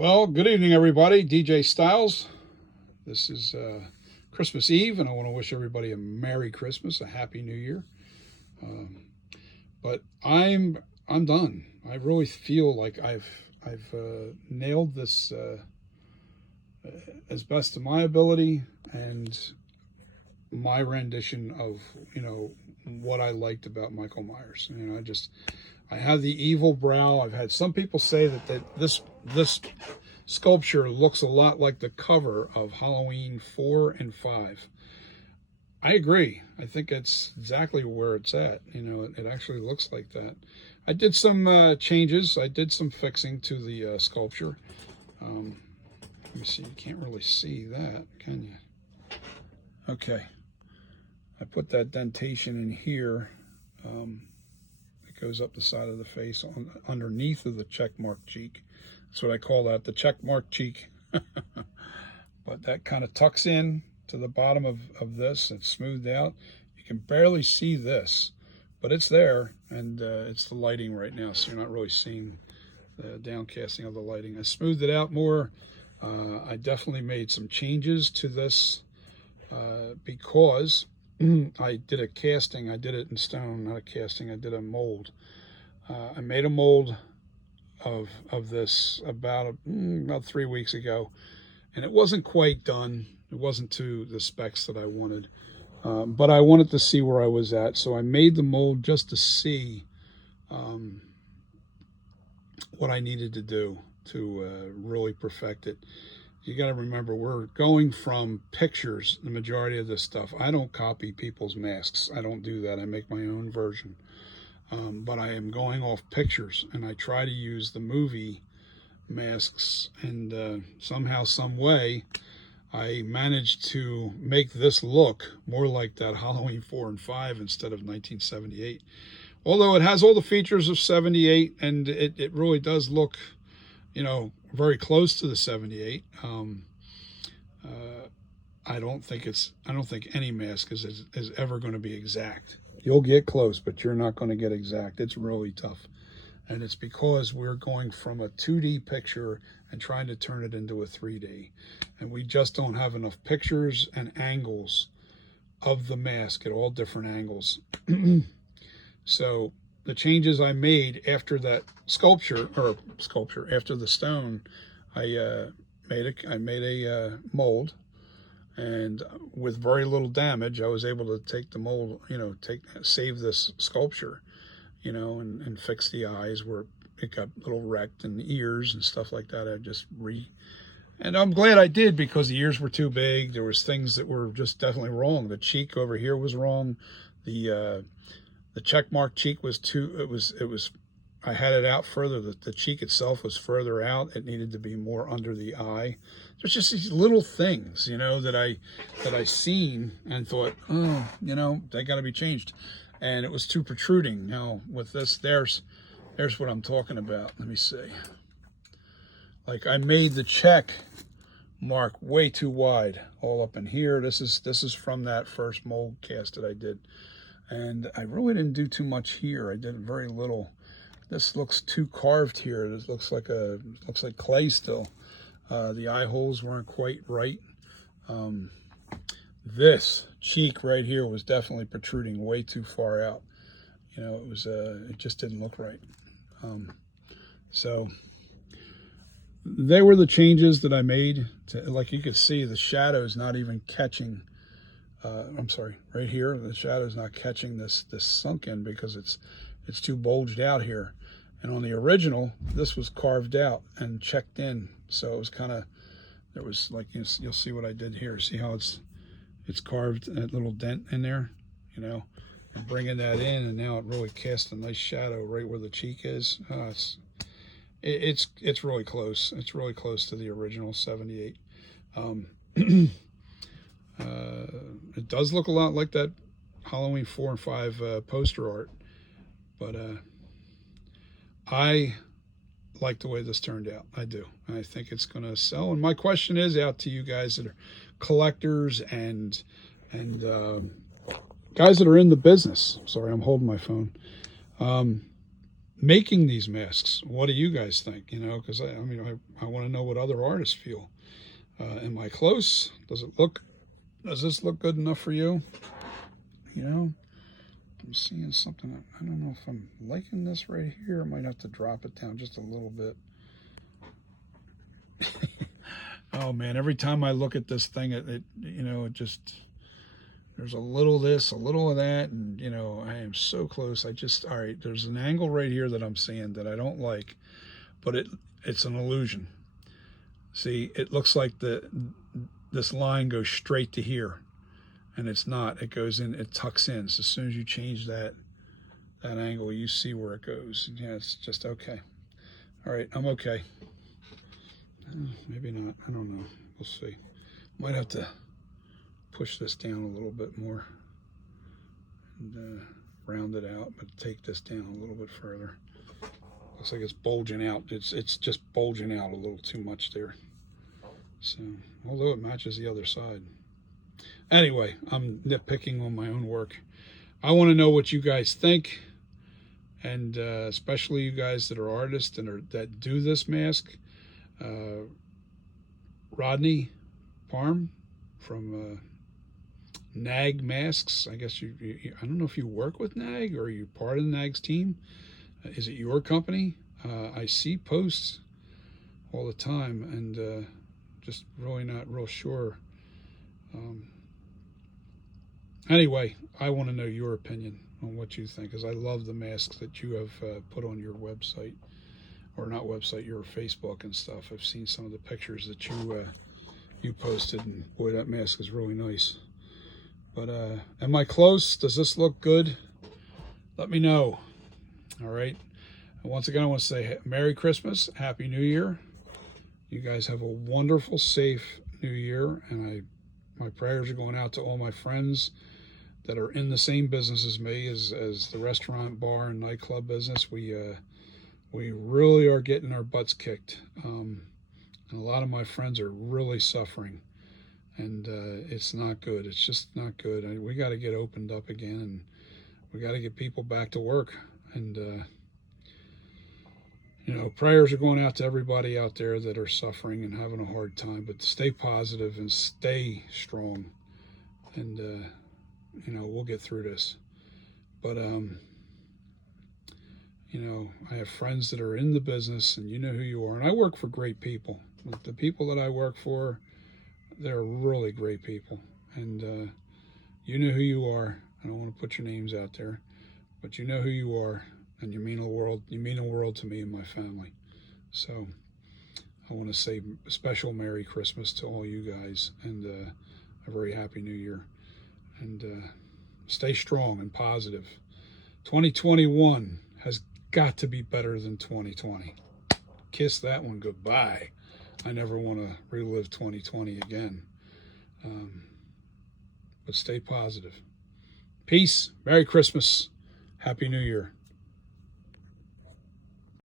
Well, good evening, everybody. DJ Styles. This is Christmas Eve, and I want to wish everybody a Merry Christmas, a Happy New Year. Um, but I'm done. I really feel like I've nailed this as best of my ability and my rendition of what I liked about Michael Myers. I have the evil brow. I've had some people say that this sculpture looks a lot like the cover of Halloween 4 and 5. I agree. I think it's exactly where it's at. It actually looks like that. I did some changes. I did some fixing to the sculpture. Let me see. You can't really see that, can you? Okay. I put that dentation in here. It goes up the side of the face underneath of the check mark cheek. That's what I call that, the check mark cheek. But that kind of tucks in to the bottom of this. It's smoothed out. You can barely see this, but it's there, and it's the lighting right now, so you're not really seeing the downcasting of the lighting. I smoothed it out more. I definitely made some changes to this because I did a casting. I did it in stone, not a casting. I did a mold. I made a mold of this about 3 weeks ago, and it wasn't quite done. It wasn't to the specs that I wanted, but I wanted to see where I was at. So I made the mold just to see what I needed to do to really perfect it. You got to remember, we're going from pictures, the majority of this stuff. I don't copy people's masks. I don't do that. I make my own version. But I am going off pictures, and I try to use the movie masks, and somehow, some way, I managed to make this look more like that Halloween 4 and 5 instead of 1978. Although it has all the features of 78, and it really does look, very close to the 78. I don't think any mask is ever going to be exact. You'll get close, but you're not going to get exact. It's really tough. And it's because we're going from a 2D picture and trying to turn it into a 3D. And we just don't have enough pictures and angles of the mask at all different angles. So the changes I made after that after the stone, I made a mold, and with very little damage, I was able to take the mold, save this sculpture, and fix the eyes where it got a little wrecked, and ears and stuff like that. And I'm glad I did, because the ears were too big. There was things that were just definitely wrong. The cheek over here was wrong. The check mark cheek was I had it out further. The cheek itself was further out. It needed to be more under the eye. There's just these little things, that I seen and thought, oh, they got to be changed. And it was too protruding. Now with this, there's what I'm talking about. Let me see. Like, I made the check mark way too wide, all up in here. This is from that first mold cast that I did, and I really didn't do too much here. I did very little. This looks too carved here. This looks like clay still. The eye holes weren't quite right. This cheek right here was definitely protruding way too far out. It just didn't look right. So they were the changes that I made. Like, you could see, the shadow's not even catching. I'm sorry, right here, the shadow's not catching this sunken, because it's too bulged out here. And on the original, this was carved out and checked in, so it was there was, like, you'll see what I did here. See how it's carved, that little dent in there, and bringing that in, and now it really casts a nice shadow right where the cheek is. It's really close. It's really close to the original 78. It does look a lot like that Halloween 4 and 5 poster art, but I like the way this turned out. I do. I think it's going to sell. And my question is out to you guys that are collectors and guys that are in the business. Sorry, I'm holding my phone. making these masks. What do you guys think? You know, because I mean, I want to know what other artists feel. Am I close? Does this look good enough for you? You know, I'm seeing something. I don't know if I'm liking this right here. I might have to drop it down just a little bit. Oh man, every time I look at this thing, it you know, it just, there's a little of this, a little of that, and you know, I am so close. All right, there's an angle right here that I'm seeing that I don't like, but it's an illusion. See, it looks like this line goes straight to here, and it's not. It goes in, it tucks in. So as soon as you change that angle, you see where it goes. Yeah, it's just okay. All right, I'm okay. Maybe not. I don't know. We'll see. Might have to push this down a little bit more and round it out, but take this down a little bit further. Looks like it's bulging out. It's just bulging out a little too much there. So, although it matches the other side. Anyway, I'm nitpicking on my own work. I want to know what you guys think, and especially you guys that are artists and that do this mask. Rodney Parm from NAG Masks. I guess you I don't know if you work with NAG or you're part of NAG's team. Is it your company? I see posts all the time, and just really not real sure. Anyway, I want to know your opinion on what you think, because I love the masks that you have put on your website, or not website, your Facebook and stuff. I've seen some of the pictures that you posted, and boy, that mask is really nice. But am I close? Does this look good? Let me know. All right. And once again, I want to say Merry Christmas, Happy New Year. You guys have a wonderful, safe New Year, and my prayers are going out to all my friends that are in the same business as me, as the restaurant, bar, and nightclub business. We really are getting our butts kicked, and a lot of my friends are really suffering, and it's not good. It's just not good. We got to get opened up again, and we got to get people back to work. And you know, prayers are going out to everybody out there that are suffering and having a hard time. But stay positive and stay strong, and you know, we'll get through this. But you know, I have friends that are in the business, and you know who you are. And I work for great people. The people that I work for, they're really great people. And you know who you are. I don't want to put your names out there, but you know who you are, and you mean the world. You mean the world to me and my family. So I want to say a special Merry Christmas to all you guys, and a very Happy New Year. And stay strong and positive. 2021 has got to be better than 2020. Kiss that one goodbye. I never want to relive 2020 again. But stay positive. Peace. Merry Christmas. Happy New Year.